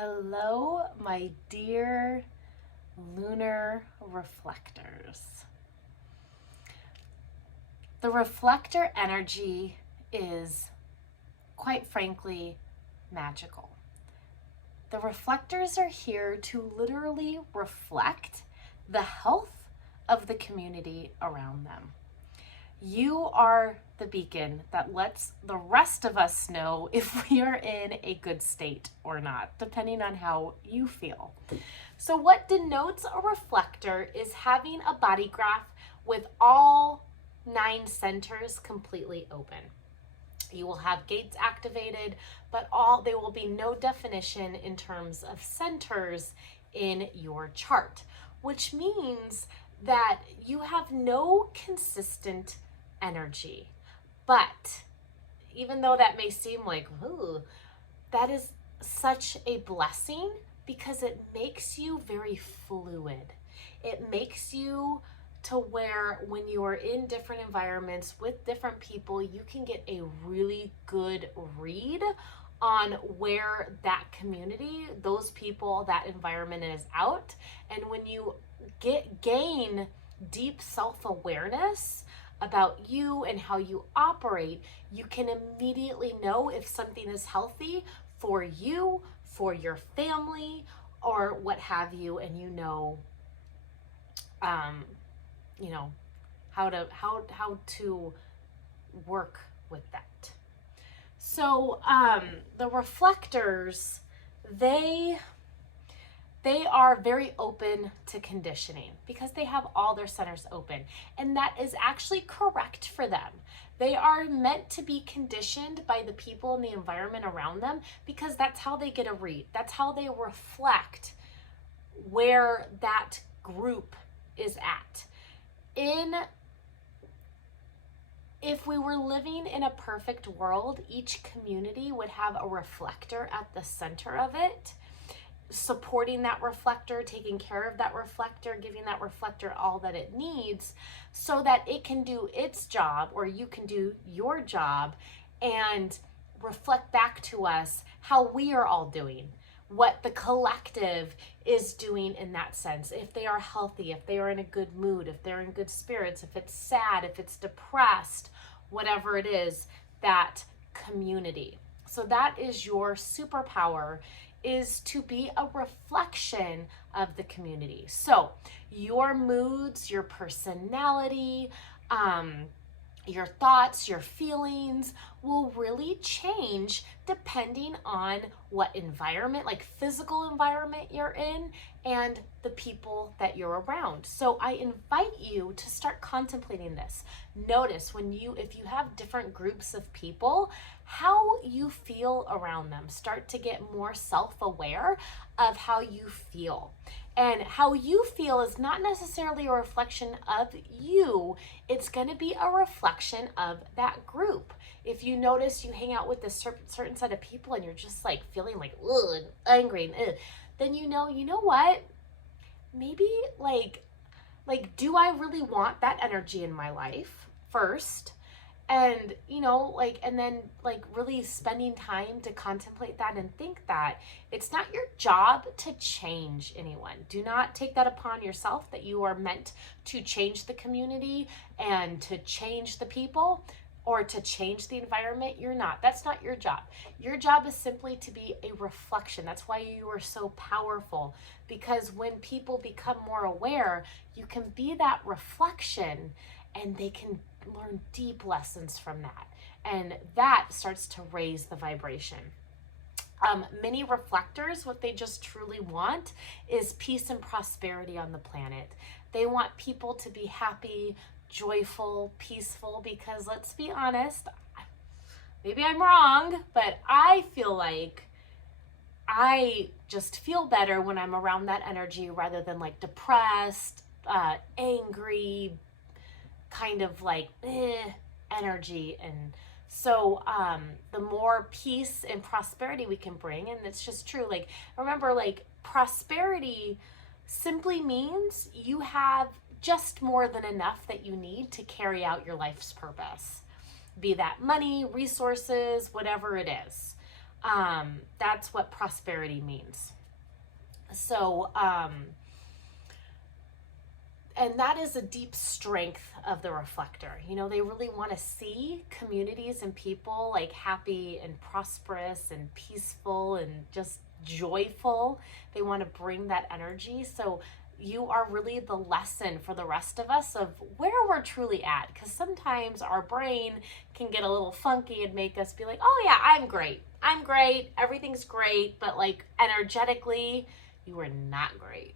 Hello, my dear lunar reflectors. The reflector energy is, quite frankly, magical. The reflectors are here to literally reflect the health of the community around them. You are the beacon that lets the rest of us know if we are in a good state or not, depending on how you feel. So what denotes a reflector is having a body graph with all 9 centers completely open. You will have gates activated, but there will be no definition in terms of centers in your chart, which means that you have no consistent energy. But even though that may seem like, ooh, that is such a blessing because it makes you very fluid. It makes you to where when you are in different environments with different people, you can get a really good read on where that community, those people, that environment is out. And when you gain deep self-awareness about you and how you operate, you can immediately know if something is healthy for you, for your family, or what have you, and you know how to work with that. So the reflectors, they are very open to conditioning because they have all their centers open, and that is actually correct for them. They are meant to be conditioned by the people and the environment around them because that's how they get a read. That's how they reflect where that group is at. If we were living in a perfect world, each community would have a reflector at the center of it, supporting that reflector, taking care of that reflector, giving that reflector all that it needs so that it can do its job, or you can do your job and reflect back to us how we are all doing, what the collective is doing in that sense. If they are healthy, if they are in a good mood, if they're in good spirits, if it's sad, if it's depressed, whatever it is, that community. So that is your superpower, is to be a reflection of the community. So your moods, your personality, your thoughts, your feelings will really change depending on what environment, like physical environment you're in and the people that you're around. So I invite you to start contemplating this. Notice if you have different groups of people, how you feel around them. Start to get more self-aware of how you feel. And how you feel is not necessarily a reflection of you. It's going to be a reflection of that group. If you notice you hang out with a certain set of people and you're just like feeling like ugh, angry, and then you know what? Maybe like do I really want that energy in my life first? And and then really spending time to contemplate that and think that it's not your job to change anyone. Do not take that upon yourself that you are meant to change the community and to change the people or to change the environment. You're not. That's not your job. Your job is simply to be a reflection. That's why you are so powerful, because when people become more aware, you can be that reflection and they can learn deep lessons from that. And that starts to raise the vibration. Many reflectors, what they just truly want is peace and prosperity on the planet. They want people to be happy, joyful, peaceful, because let's be honest, maybe I'm wrong, but I feel like I just feel better when I'm around that energy rather than like depressed, angry, kind of like energy. And so the more peace and prosperity we can bring, and it's just true, like remember, like prosperity simply means you have just more than enough that you need to carry out your life's purpose, be that money, resources, whatever it is. That's what prosperity means. So, and that is a deep strength of the reflector. You know, they really want to see communities and people like happy and prosperous and peaceful and just joyful. They want to bring that energy. So you are really the lesson for the rest of us of where we're truly at. Because sometimes our brain can get a little funky and make us be like, oh yeah, I'm great. I'm great. Everything's great. But like energetically, you are not great.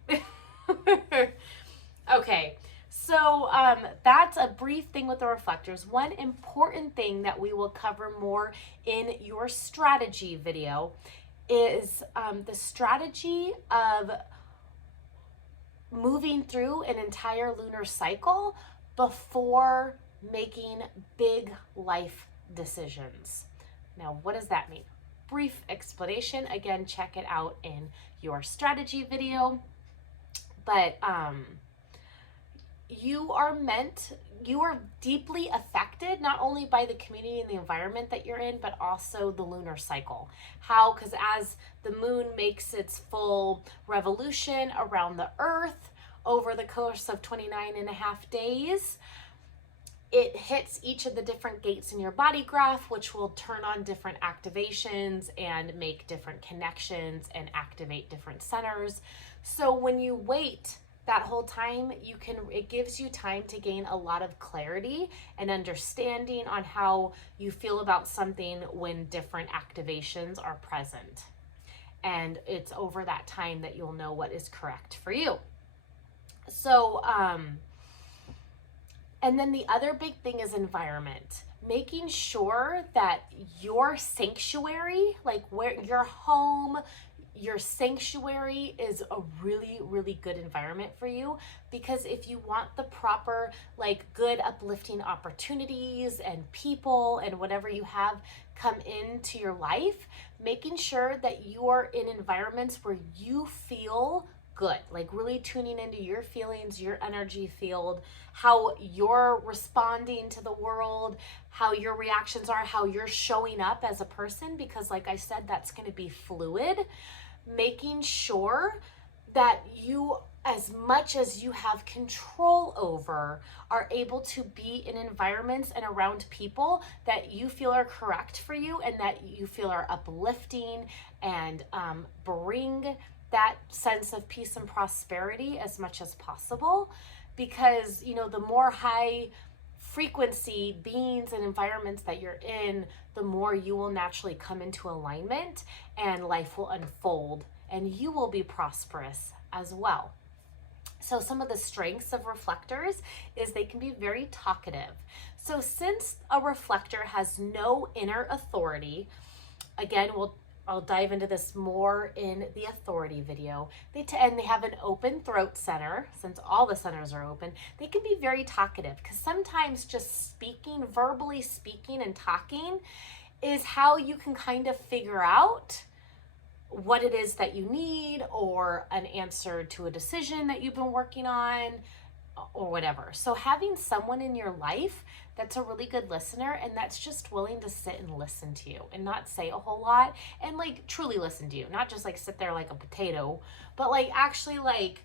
Okay, so that's a brief thing with the reflectors. One important thing that we will cover more in your strategy video is the strategy of moving through an entire lunar cycle before making big life decisions. Now, what does that mean? Brief explanation. Again, check it out in your strategy video. But you are deeply affected not only by the community and the environment that you're in, but also the lunar cycle. How? Because as the moon makes its full revolution around the earth over the course of 29 and a half days, it hits each of the different gates in your body graph, which will turn on different activations and make different connections and activate different centers. So when you wait that whole time, it gives you time to gain a lot of clarity and understanding on how you feel about something when different activations are present. And it's over that time that you'll know what is correct for you. So, and then the other big thing is environment. Making sure that your sanctuary, like where your home, your sanctuary is a really, really good environment for you. Because if you want the proper, like good uplifting opportunities and people and whatever you have come into your life, making sure that you are in environments where you feel good, like really tuning into your feelings, your energy field, how you're responding to the world, how your reactions are, how you're showing up as a person, because like I said, that's going to be fluid. Making sure that you, as much as you have control over, are able to be in environments and around people that you feel are correct for you and that you feel are uplifting and bring that sense of peace and prosperity as much as possible. Because, you know, the more high frequency beings and environments that you're in, the more you will naturally come into alignment and life will unfold and you will be prosperous as well. So some of the strengths of reflectors is they can be very talkative. So since a reflector has no inner authority, again, I'll dive into this more in the authority video. And they have an open throat center. Since all the centers are open, they can be very talkative, because sometimes just speaking, verbally speaking and talking is how you can kind of figure out what it is that you need, or an answer to a decision that you've been working on, or whatever. So having someone in your life that's a really good listener and that's just willing to sit and listen to you and not say a whole lot, and like truly listen to you, not just like sit there like a potato, but like actually like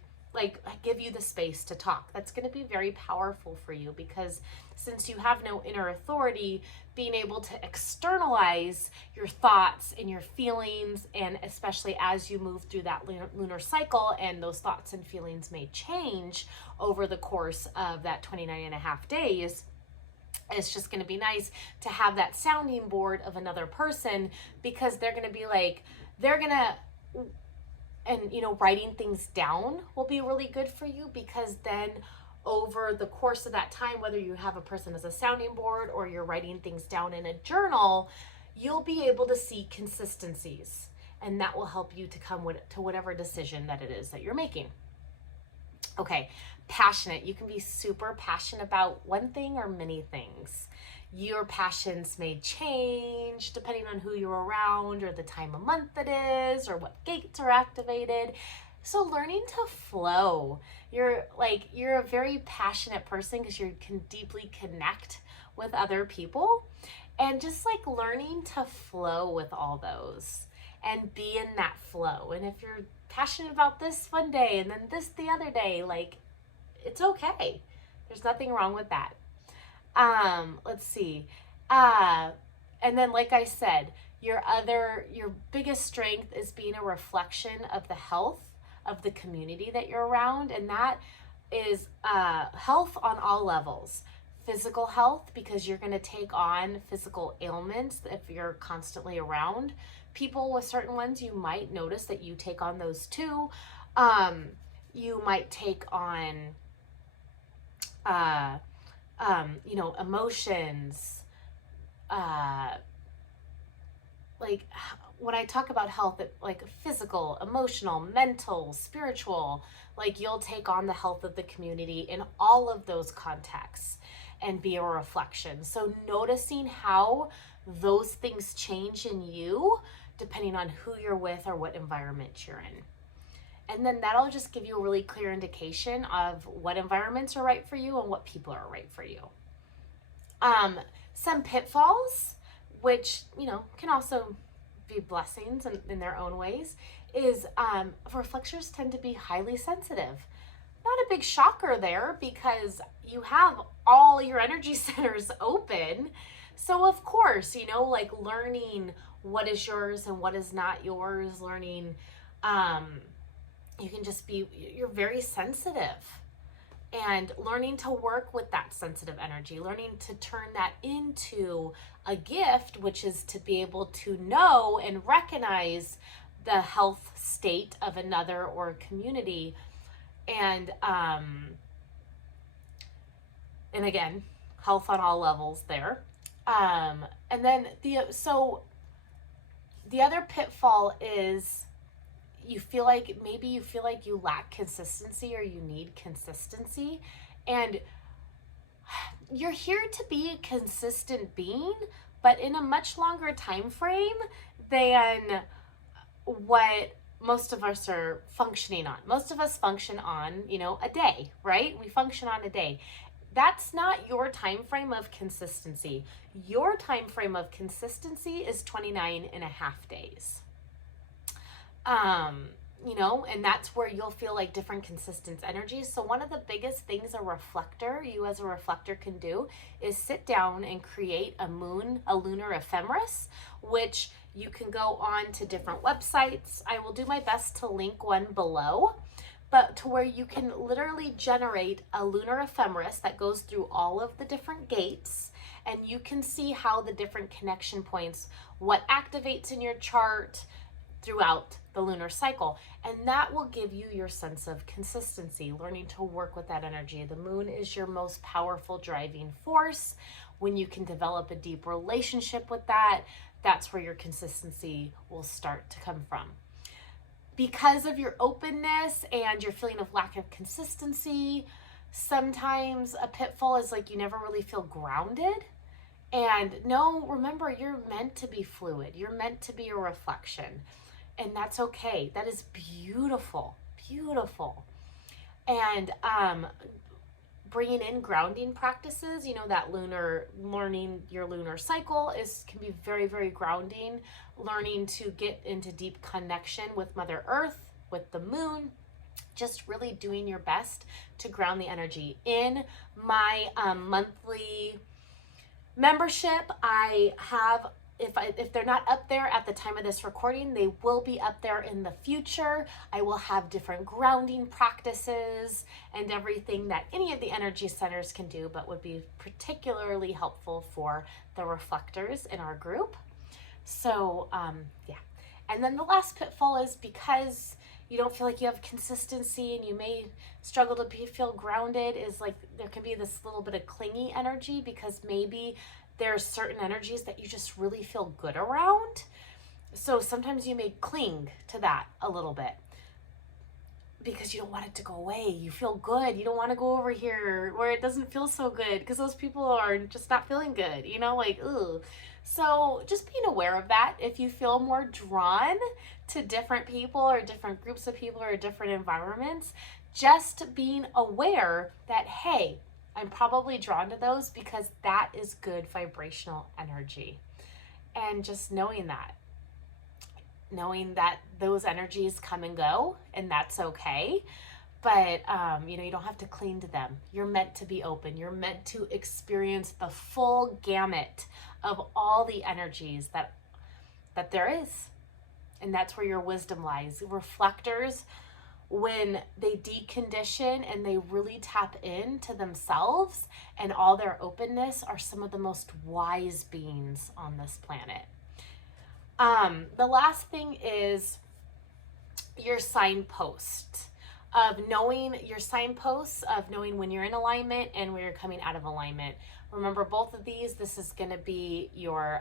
give you the space to talk. That's going to be very powerful for you, because since you have no inner authority, being able to externalize your thoughts and your feelings, and especially as you move through that lunar cycle, and those thoughts and feelings may change over the course of that 29 and a half days, it's just going to be nice to have that sounding board of another person, because they're going to be like, and you know, writing things down will be really good for you, because then over the course of that time, whether you have a person as a sounding board or you're writing things down in a journal, you'll be able to see consistencies, and that will help you to come to whatever decision that it is that you're making. Okay, passionate. You can be super passionate about one thing or many things. Your passions may change depending on who you're around, or the time of month it is, or what gates are activated. So learning to flow. You're a very passionate person because you can deeply connect with other people. And just like learning to flow with all those and be in that flow. And if you're passionate about this one day and then this the other day, like, it's okay. There's nothing wrong with that. Let's see. And then, like I said, your biggest strength is being a reflection of the health of the community that you're around. And that is health on all levels. Physical health, because you're going to take on physical ailments if you're constantly around people with certain ones. You might notice that you take on those too. You might take on emotions. Like when I talk about health, like physical, emotional, mental, spiritual, like you'll take on the health of the community in all of those contexts and be a reflection. So noticing how those things change in you depending on who you're with or what environment you're in. And then that'll just give you a really clear indication of what environments are right for you and what people are right for you. Some pitfalls, which, can also be blessings in their own ways, is reflectors tend to be highly sensitive. Not a big shocker there because you have all your energy centers open. So of course, like learning what is yours and what is not yours, learning, you're very sensitive, and learning to work with that sensitive energy, learning to turn that into a gift, which is to be able to know and recognize the health state of another or community. And again, health on all levels there. And then the other pitfall is you feel like you lack consistency or you need consistency. And you're here to be a consistent being, but in a much longer time frame than what most of us are functioning on. Most of us function on, a day, right? We function on a day. That's not your time frame of consistency. Your time frame of consistency is 29 and a half days. And that's where you'll feel like different consistent energies. So one of the biggest things you as a reflector can do is sit down and create a lunar ephemeris, which you can go on to different websites. I will do my best to link one below, but to where you can literally generate a lunar ephemeris that goes through all of the different gates, and you can see how the different connection points, what activates in your chart throughout the lunar cycle. And that will give you your sense of consistency, learning to work with that energy. The moon is your most powerful driving force. When you can develop a deep relationship with that, that's where your consistency will start to come from. Because of your openness and your feeling of lack of consistency, sometimes a pitfall is like you never really feel grounded. And no, remember, you're meant to be fluid. You're meant to be a reflection. And that's okay. That is beautiful, beautiful. And bringing in grounding practices, that learning your lunar cycle can be very, very grounding. Learning to get into deep connection with Mother Earth, with the moon, just really doing your best to ground the energy. In my monthly membership, I have, if they're not up there at the time of this recording, they will be up there in the future. I will have different grounding practices and everything that any of the energy centers can do, but would be particularly helpful for the reflectors in our group. So yeah. And then the last pitfall is because you don't feel like you have consistency and you may struggle to feel grounded, is like there can be this little bit of clingy energy, because maybe there's certain energies that you just really feel good around. So sometimes you may cling to that a little bit because you don't want it to go away. You feel good. You don't want to go over here where it doesn't feel so good because those people are just not feeling good, like, ugh. So just being aware of that. If you feel more drawn to different people or different groups of people or different environments, just being aware that, hey, I'm probably drawn to those because that is good vibrational energy. And just knowing that those energies come and go, and that's okay. But you don't have to cling to them. You're meant to be open. You're meant to experience the full gamut of all the energies that there is. And that's where your wisdom lies. Reflectors, when they decondition and they really tap into themselves and all their openness, are some of the most wise beings on this planet. The last thing is your signpost of knowing your signposts, of knowing when you're in alignment and when you're coming out of alignment. Remember, both of these, this is going to be your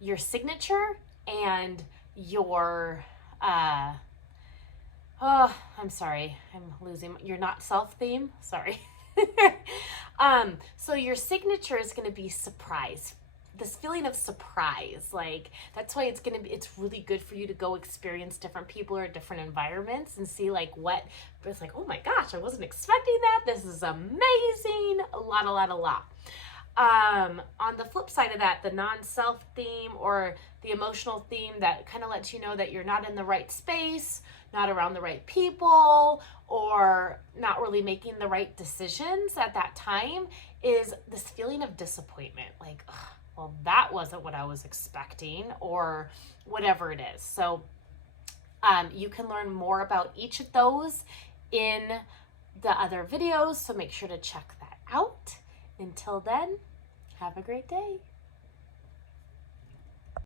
your signature and your I'm sorry, I'm losing your not self theme, sorry. So your signature is going to be surprise, this feeling of surprise. Like, that's why it's really good for you to go experience different people or different environments and see like what, but it's like, oh my gosh, I wasn't expecting that. This is amazing. A lot. On the flip side of that, the non-self theme or the emotional theme that kind of lets you know that you're not in the right space, not around the right people, or not really making the right decisions at that time, is this feeling of disappointment. Like, well, that wasn't what I was expecting, or whatever it is. So you can learn more about each of those in the other videos, so make sure to check that out. Until then, have a great day.